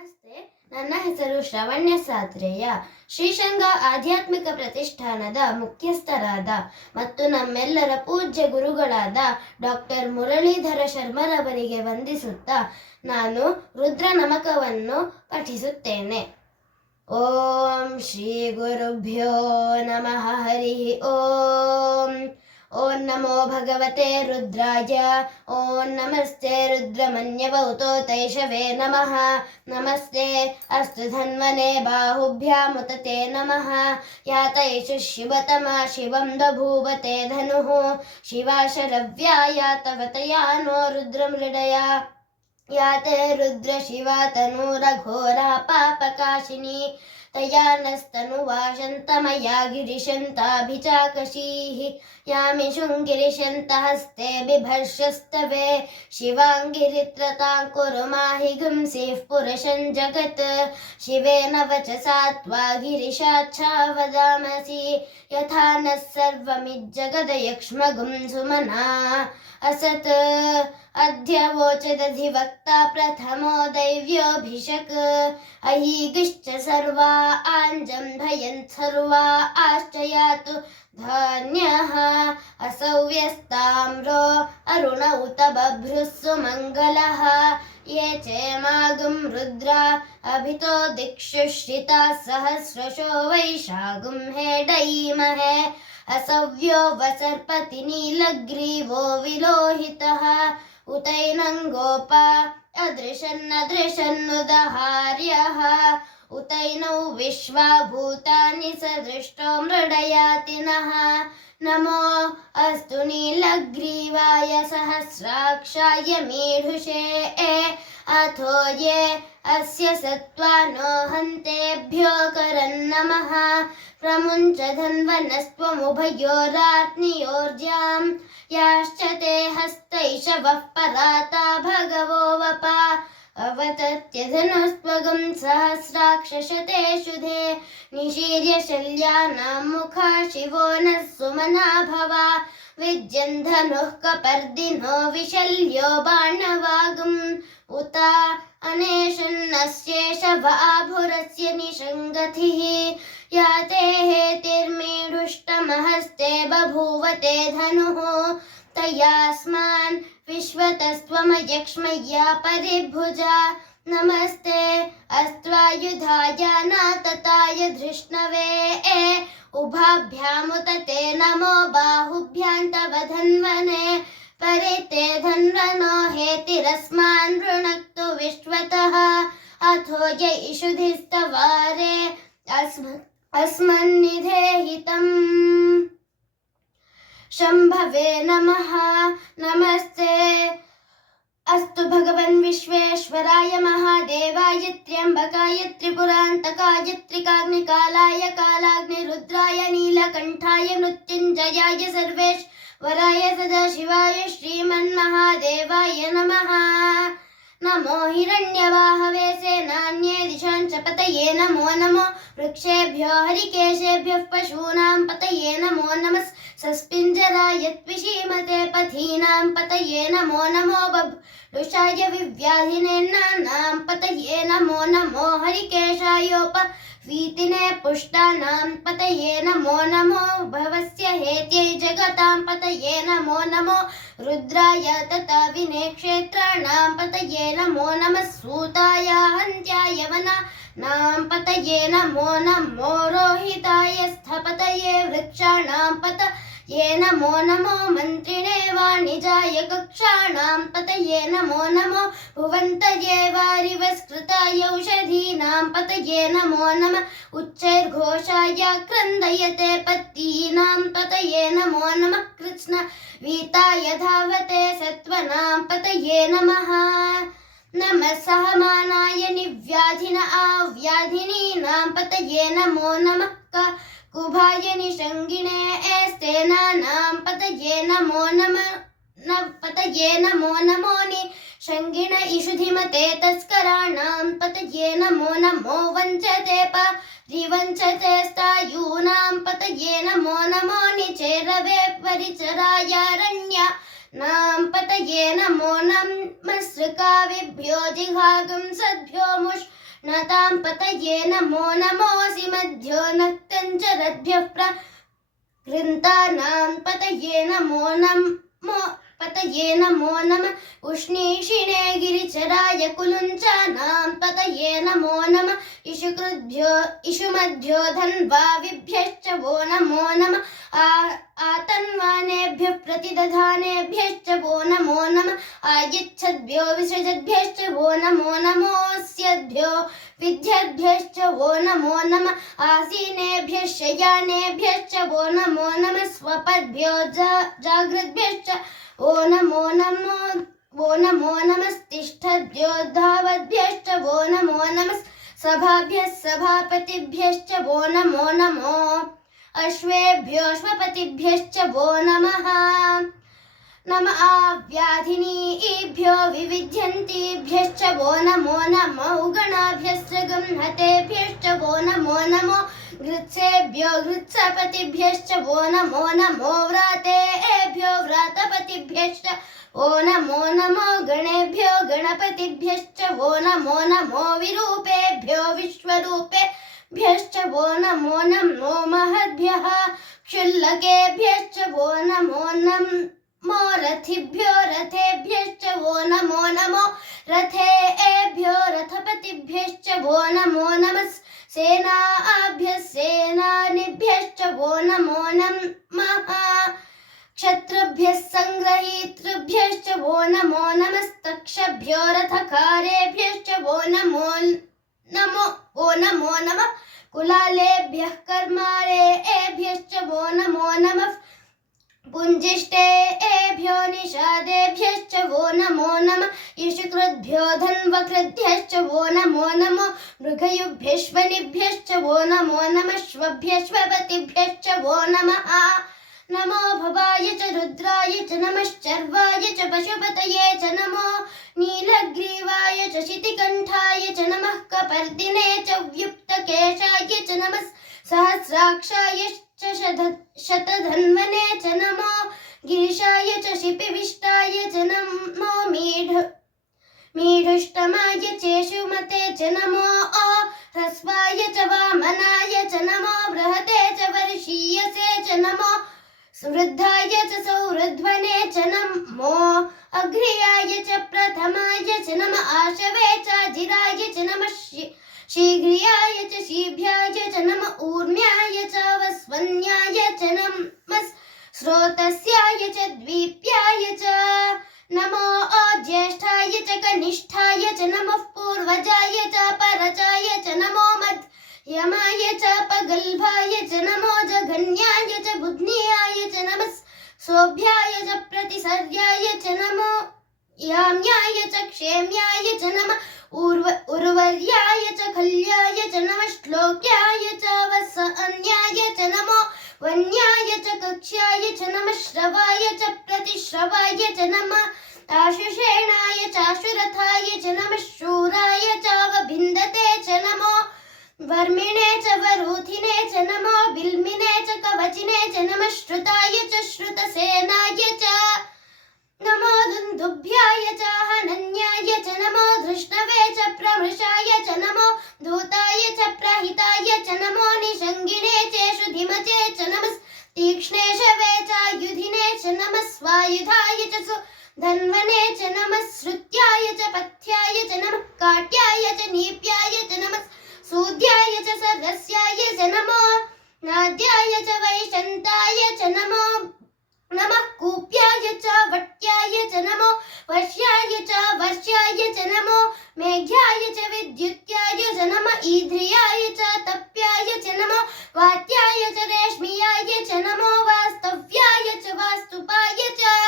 ನಮಸ್ತೆ, ನನ್ನ ಹೆಸರು ಶ್ರವಣ್ಯ ಸಾತ್ರೇಯ. ಶ್ರೀಶಂಗ ಆಧ್ಯಾತ್ಮಿಕ ಪ್ರತಿಷ್ಠಾನದ ಮುಖ್ಯಸ್ಥರಾದ ಮತ್ತು ನಮ್ಮೆಲ್ಲರ ಪೂಜ್ಯ ಗುರುಗಳಾದ ಡಾಕ್ಟರ್ ಮುರಳೀಧರ ಶರ್ಮರವರಿಗೆ ವಂದಿಸುತ್ತಾ ನಾನು ರುದ್ರ ನಮಕವನ್ನು ಪಠಿಸುತ್ತೇನೆ. ಓಂ ಶ್ರೀ ಗುರುಭ್ಯೋ ನಮಃ. ಹರಿ ಓಂ. ಓಂ ನಮೋ ಭಗವತೆ ರುದ್ರಾಯ. ಓಂ ನಮಸ್ತೆ ರುದ್ರಮನ್ಯವೌತೋ ತೈಷವೇ ನಮಃ. ನಮಸ್ತೆ ಅಸ್ತು ಧನ್ವನೆ ಬಾಹುಭ್ಯಾಮುತತೆ ನಮಃ. ಯಾತೈಷು ಶಿವತಮ ಶಿವಂ ಬಭೂವತೆ ಧನುಃ. ಶಿವಾಶರವ್ಯಾ ಯಾತವತಯಾ ನೋ ರುದ್ರಮೃಡಯ. ಯಾತೆ ರುದ್ರ ಶಿವಾ ತನೂರಘೋರಾ ಪಾಪಕಾಶಿನಿ. ತಯಾ ನಸ್ತನುವಾಶಂತಮಯಾ ಗಿರಿಶಂತಾಭಿಚಾಕಶೀಃ. ಯಾಮಿ ಶೃಂಗಿರಿಶಂತ ಹಸ್ತೆ ಬಿಭರ್ಷಸ್ತವೆ. ಶಿವಾಂಗಿರಿತ್ರತಾಂ ಕುರು ಮಾಹಿ ಗುಂಸಿಃ ಪುರುಷಂ ಜಗತ್. ಶಿವೇನ ವಚಸಾ ತ್ವಾ ಗಿರಿಶಾಚ್ಛಾ ವದಾಮಸಿ. ಯಥಾ ನಃ ಸರ್ವಮಿಜ್ಜಗದಯಕ್ಷ್ಮಗುಂ ಸುಮನಾ असत्. अध्यवोचदधिवक्ता प्रथमो दैव्योऽभिषक्. अहीगिश्च सर्वा आञ्जं भयन् सर्वा आश्च यातु धान्यः. असौ व्यस्ताम्रो अरुण उत बभ्रुः सुमङ्गलः. ये चेमागुं रुद्रा अभितो दिक्षु श्रिताः सहस्रशो वैशागुं हेडयीमहे. असव्यो वसर्पति नीलग्रीवो विलोहितः. उतैनङ्गोपा अदृशन्नदृशन्नुदहार्यः. उतैनौ विश्वा भूतानि सदृष्टो मृडयातिनः. नमो अस्तु नीलग्रीवाय सहस्राक्षाय मीढुषे. अथो ये अस्य सत्त्वानो हन्तेभ्यो करन्नमः. प्रमुञ्च धन्वनस्त्वमुभयोरात्नियोर्जां. याश्च ते हस्तैषवः पराता भगवो वपा. अवतत्यधनुस्त्वगं सहस्राक्षशते शुधे. निशीर्य शल्यानां मुखा शिवो नः सुमना भवा. विद्यन् धनुः कपर्दिनो विशल्यो बाणवागुम्. उता अनेशन्नस्येष वाभुरस्य निषङ्गतिः. याते हेतिर्मीढुष्टमहस्ते बभूवते धनुः. तयास्मान् विश्वतस्त्वमयक्ष्मय्या परिभुजा. नमस्ते अस्त्वायुधाय नातताय धृष्णवे. उभाभ्यामुतते नमो बाहुभ्यां तव धन्वने. परिते धन्वनो हेतिरस्मान् वृणक्तु विश्वतः. अथो य इषुधिस्तवारे अस्मन्निधेहितम्. शम्भवे नमः. नमस्ते अस्तु भगवन् विश्वेश्वराय महादेवाय त्र्यम्बकाय त्रिपुरान्तकाय त्रिकाग्निकालाय कालाग्निरुद्राय नीलकण्ठाय मृत्युञ्जयाय सर्वेश्वराय सदाशिवाय श्रीमन्महादेवाय नमः. नमो हिरण्यवाहवे सेनान्ये दिशां च पतये नमो नमो. वृक्षेभ्यो हरिकेशेभ्यः पशूनां पतये नमो नमः. सस्पिञ्जराय त्विषीमते पथीनां पतये नमो नमो. बभ्रुषाय विव्याधिनेन्नानां पतये नमो नमो. हरिकेशायोपवीतिने पुष्टानां पतये नमो नमो. भवस्य हेत्यै जगतां पतये नमो नमो. रुद्राय तथा विनेक्षेत्राणां पतये नमो नमः. सूताय हन्त्याय वनानां पतये नमो नमो. रोहिताय स्थपतये वृक्षाणां पतये नमो नमो. मन्त्रिणे वाणिजाय कक्षाणां पतये नमो नमो. भुवन्तये वारिवस्कृताय औषधीनां पतये नमो नमः. उच्चैर्घोषाय क्रन्दयते पत्तीनां पतये नमो नमः. कृष्ण वीताय धावते सत्त्वनां पतये नमः. नमः सहमानाय निव्याधिन आव्याधिनीनां पतये नमो नमः. कुभाय निषङ्गिणे स्तेनानां पतये नमो नमः. पतये नमो नमो. निषङ्गिण इषुधिमते तस्कराणां पतये नमो नमो. वञ्चते परिवञ्चते स्तायूनां पतये नमो नमो. निचेरवे परिचरायारण्यानां पतये नमो नमः. सृकाविभ्यो जिघागुं सद्भ्यो मुष् नतां पतये नमो नमोऽसि मध्योन्नक्तञ्चरद्भ्यः प्रकृन्तानां पतये नमो नमः उष्णीषिणे गिरिचराय कुलुञ्चानां पतये नमो नमः इषुमध्यो धन्वाविभ्यश्च वो नमो नमः आतन्वानेभ्यः प्रतिदधानेभ्यश्च वो नमो नमः आयच्छद्भ्यो विसृजद्भ्यश्च वो नमो नमोऽस्यद्भ्यो विद्यद्भ्यश्च वो नमो नमः आसीनेभ्यः शयानेभ्यश्च वो नमो नमः स्वपद्भ्यो जागृद्भ्यश्च वो नमो नमस्तिष्ठद्भ्यो धावद्भ्यश्च वो नमो नमः सभाभ्यः सभापतिभ्यश्च वो नमो अश्वेभ्यो अश्वपतिभ्यश्च वो नमः व्याधिनीभ्यो विविध्यन्तीभ्यश्च वो नमो उगणाभ्यश्च गंहतेभ्यश्च वो नमो घृत्सेभ्यो घृत्सपतिभ्यश्च वो नमो व्रातेभ्यो व्रातपतिभ्यश्च वो नमो गणेभ्यो गणपतिभ्यश्च वो नमो विरूपेभ्यो विश्वरूपेभ्यश्च वो नमो महद्भ्यः क्षुल्लकेभ्यश्च वो नमो रथिभ्यो रथेभ्यश्च वो नमो रथेभ्यो रथपतिभ्यश्च वो नमो सेनाभ्यः सेनानिभ्यश्च वो नमो क्षत्रुभ्यः संग्रहीतृभ्यश्च वो नमो नमस्तक्षभ्यो रथकारेभ्यश्च वो नमो कुलालेभ्यः कर्मारेभ्यश्च वो नमो नमः पुञ्जिष्टेभ्यो निषादेभ्यश्च वो नमो ईशुकृद्भ्यो धन्वकृद्भ्यश्च वो नमो मृगयुभ्यश्वनिभ्यश्च वो नमो श्वभ्यश्वपतिभ्यश्च वो नमो भवाय च रुद्राय च नमश्चर्वाय च पशुपतये च नमो नीलग्रीवाय च शितिकण्ठाय च नमः कपर्दिने च व्युक्तकेशाय च नमः सहस्राक्षाय च शतधन्वने च नमो गिरिशाय च शिपिविष्टाय च नमो मीढुष्टमाय चेषुमते च नमो ह्रस्वाय च वामनाय च नमो बृहते च वर्षीयसे च नमो वृद्धाय च सौरध्वने च नमो अघ्रियाय च प्रथमाय च नमः आशवे च जिराय च नमः शीघ्रियाय च शीभ्याय च नमः ऊर्म्याय च वस्वन्याय च नमः स्रोतस्याय च द्वीप्याय च नमो ज्येष्ठाय च कनिष्ठाय च नमः पूर्वजाय च परजाय च नमो मध्यमाय च पगल्भाय च नमो जघन्याय च बुध्नियाय च नमः सोभ्याय च प्रतिसर्याय च नमो याम्याय च क्षेम्याय च नमः उर्वर्याय च खल्याय च नमः श्लोक्याय च वसन्याय च नमो वन्याय च कक्ष्याय च नमः श्रवाय च प्रतिश्रवाय च नमः आशुषेणाय च आशुरथाय च नमः शूराय च वभिन्दते च नमो वर्मिणे च वरूथिने च नमो बिल्मिने च कवचिने च नमः श्रुताय च श्रुतसेनाय च नमो दुन्दुभ्याय च हनन्याय च नमो धृष्णवे च प्रमृषाय च नमो धूताय च प्रहिताय च नमो निषङ्गिणे चेषु धिमचे च नमः तीक्ष्णे शवे च युधिने च नमः स्वायुधाय च धन्वने च नमः श्रुत्याय च पथ्याय च नमः काट्याय च नीप्याय च नमः सूद्याय च सरस्याय च नमो नाद्याय च वैशन्ताय च नमो नमः कूप्याय च वट्याय च नमो वर्ष्याय च वर्ष्याय च नमो मेघ्याय च विद्युत्याय च नमः ईध्रियाय च तप्याय च नमो वात्याय च रेश्मियाय च नमो वास्तव्याय च वास्तुपाय च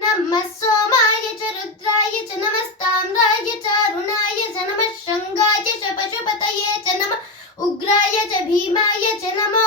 नमः सोमाय च रुद्राय च नमस्ताम्राय च अरुणाय च नमः शृङ्गाय च पशुपतये च नमः उग्राय च भीमाय च नमो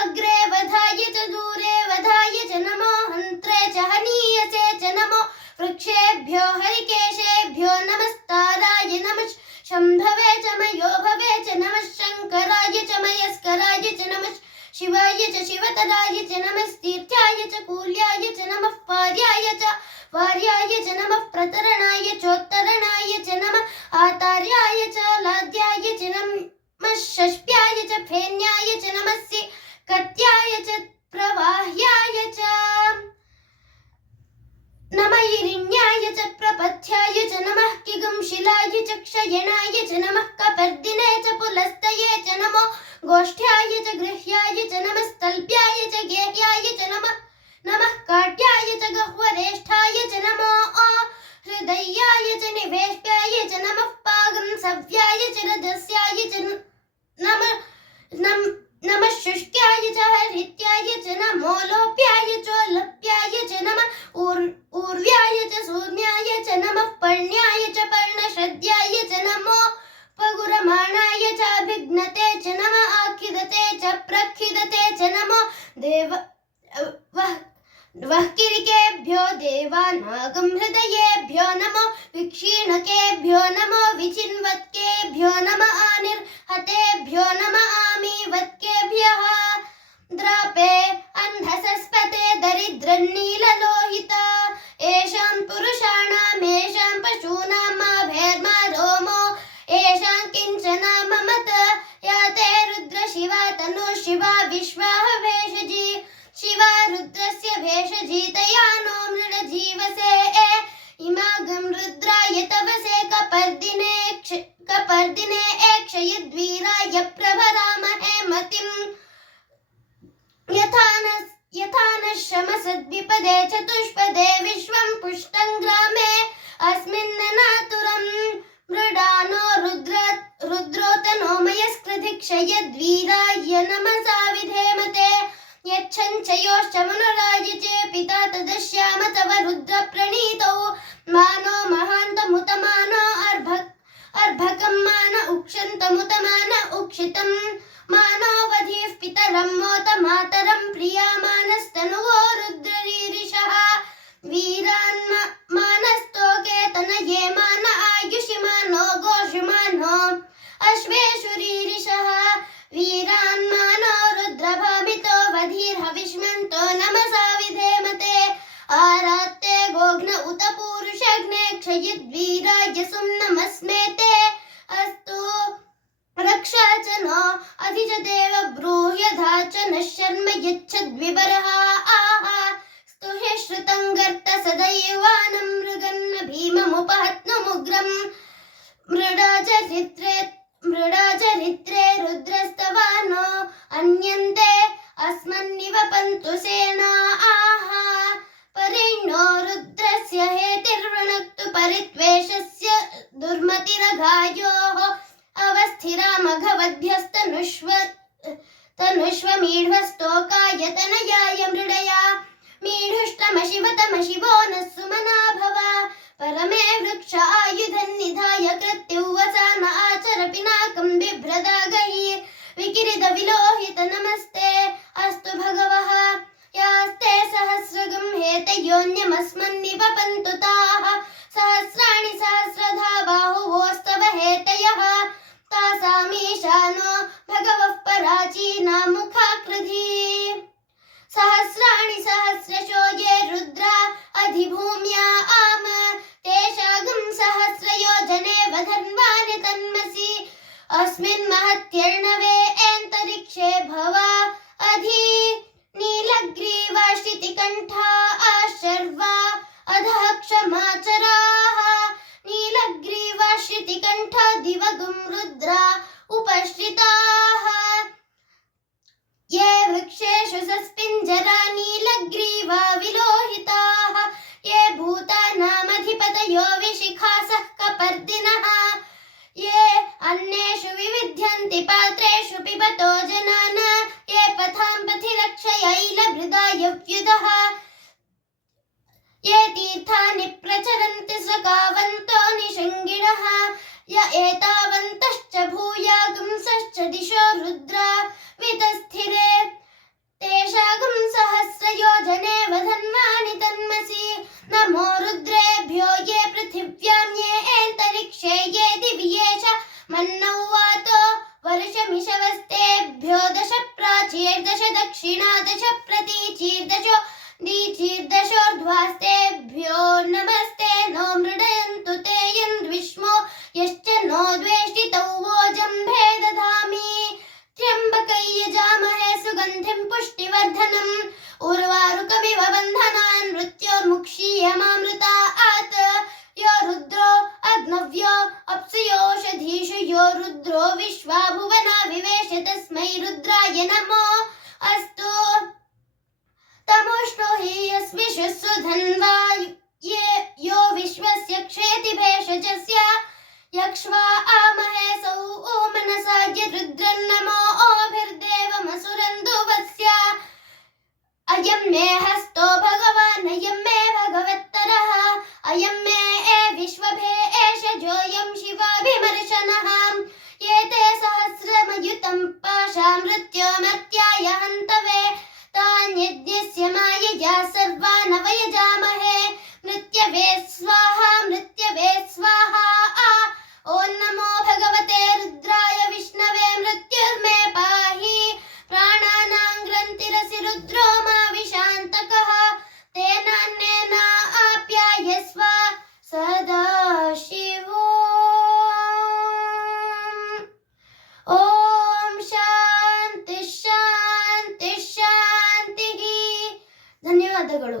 अग्रे वधाय च दूरे वधाय च नमो हन्त्रे च हनीयसे च नमो वृक्षेभ्यो हरिकेशेभ्यो नमस्ताराय नमः शम्भवे च मयोभवे च नमः शङ्कराय च मयस्कराय च नमः शिवाय च शिवतराय च नमः तीर्थ्याय च कूल्याय च नमः पार्याय च वार्याय च नमः प्रतरणाय चोत्तरणाय च नमः आतार्याय च लाद्याय पथ्याय च नमः किगं शिलाय च क्षयणाय च नमः कपर्दिने च पुलस्तये च नमो गोष्ठ्याय च गृह्याय च नमस्तल्प्याय च गेह्याय च नमः काट्याय च गह्वरेष्ठाय च नमो हृदयाय च निवेष्ट्याय च नमः पागं सव्याय च रजस्याय च नमः शुष्क्याय च हरित्याय च नमो लोप्याय च लप्याय च नमः ऊर्व्याय च सूर्म्याय च नमः पर्ण्याय च पर्णश्रद्याय च नमो पगुरमाणाय च अभिघ्नते च नमः आखिदते च प्रखिदते च नमो वह्किरिकेभ्यो देवानागं हृदयेभ्यो नमो विक्षीणकेभ्यो नमो विचिन्वत्केभ्यो नमः आनिर्हतेभ्यो नमः आमीवत्केभ्यः द्रापे अन्धसस्पते दरिद्रन्नीललोहिता येषां पुरुषाणामेषां पशूनां माभेर्मा रोमो येषां किञ्चन ममत याते रुद्रशिवा तनु शिवा विश्वाह भेषजी शिवा रुद्रस्य भेषजीतया नो मृडजीवसे इमागं रुद्राय तवसे कपर्दिने क्षयद्वीराय प्रभरामहे मतिम् यथा न शमसद्विपदे चतुष्पदे विश्वं पुष्टं ग्रामे अस्मिन्ननातुरं मृडानो रुद्रोतनोमयस्कृधिक्षयद्वीराय नमसा विधेमते यच्छञ्चयोश्च मनुराय च पिता तदश्याम तव रुद्रप्रणीतौ मानो महान्तमुतमानो अर्भकं मान उक्षन्तमुतमान उक्षितं मानो वधीः पितरं मोत मातरं प्रियामानस्तनुवो रुद्ररीरिषः वीरान् मानस्तोके तनये मान आयुषिमानो गोषिमानो अश्वेषु रीरिषः वीरान् मानो रुद्रभामितो वधीर्हविष्मन्तो नमसा विधेमते आरात्ते गोघ्न उत पूरुषघ्ने क्षयद्वीराय सुम्नमस्मेते अस्तु रक्षा च नो अधि च देव ब्रूह्यधा च नः शर्म यच्छद्विबरः आहा स्तुहे श्रुतं गर्त सदैवानं मृगन्न भीममुपहत्नुमुग्रम् मृडाचरित्रे रुद्रस्तवानो अन्यन्ते अस्मन्निव पन्तु सेनाः परिणो रुद्रस्य हेतिर्वृणक्तु परित्वेषस्य दुर्मतिरघायोः अवस्थिरा मघवद्भ्यस्तनुष्वमीढ्वस्तोकायतनयाय मृडया मीढुष्टमशिवतमशिवो नः सुमना भव परमे वृक्ष आयुधन्निधाय कृत्युवसान आचर पिनाकं बिभ्रदागहि विकिरित विलोहित नमस्ते अस्तु भगवः यास्ते सहस्रगं हेतयोन्यमस्मन्निव पन्तु ताः सहस्राणि सहस्रधा बाहुवोस्तव हेतयः तासामीशानो भगवः पराचीनामुखाकृधी सहस्राणि सहस्रशो ये रुद्रा अधिभूम्या आम तेषागं सहस्रयोजने वधन्वानि तन्मसि अस्मिन् महत्यर्णवे एन्तरिक्षे भवा अधि नीलग्रीवाश्रितिकण्ठा आशर्वा अधः क्षमाचराः नीलग्रीवाश्रितिकण्ठा दिवगुं रुद्रा उपश्रिताः ये वृक्षेषु सस्पिञ्जरा नीलग्रीवा विलोहिताः ये भूतानामधिपतयो विशिखासः कपर्दिनः ये अन्येषु विविध्यन्ति पात्रेषु पिबतो जनान् ये पथां पथि रक्षयैलभृदायव्युधः ये तीर्थानि प्रचरन्ति सकावन्तो निषङ्गिणः य एतावन्तश्च भूयागुंसश्च दिशो रुद्रा वितस्थिरे तेषागं सहस्रयोजने वधन्वानि तन्मसि नमो रुद्रेभ्यो ये पृथिव्यां ये एन्तरिक्षे ये दिवि येष मन्नौ वातो वर्षमिषवस्तेभ्यो दश प्राचीर्दश दक्षिणा दश प्रतीचीर्दशो दीचीर्दशोर्ध्वास्तेभ्यो नमस्ते नो मृडयन्तु ते यन्द्विष्मो यश्च नो द्वेष्टितौ वोजम्भे दधामि त्र्यम्बकै यजामहे सुगन्धिं पुष्टिवर्धनम् उर्वारुकमिव बन्धनान् मृत्योर्मुक्षीयमामृतात् यो यज्ञेति भेषजस्य यक्ष्वामहे सौ मनसा रुद्रन्नमो ओभिर्देवमसुरन्दुवस्य अयं मे हस्तो भगवान् अयं मे भगवत्तरः अयं मे विश्वभेषजोऽयं शिवाभिमर्शनः एते सहस्रमयुतं पाशा मृत्युमर्त्याय हन्तवे तान् यज्ञस्य मायया सर्वान् वयजामहे मृत्यवे स्वाहा ॐ नमो भगवते रुद्राय विष्णवे मृत्युर्मे पाहि प्राणानां ग्रन्थिरसि रुद्रो मा विशान्तकः तेनान्येनाप्यायस्व सदा शिवो ॐ ಶಾಂತಿಃ ಧನ್ಯವಾದಗಳು.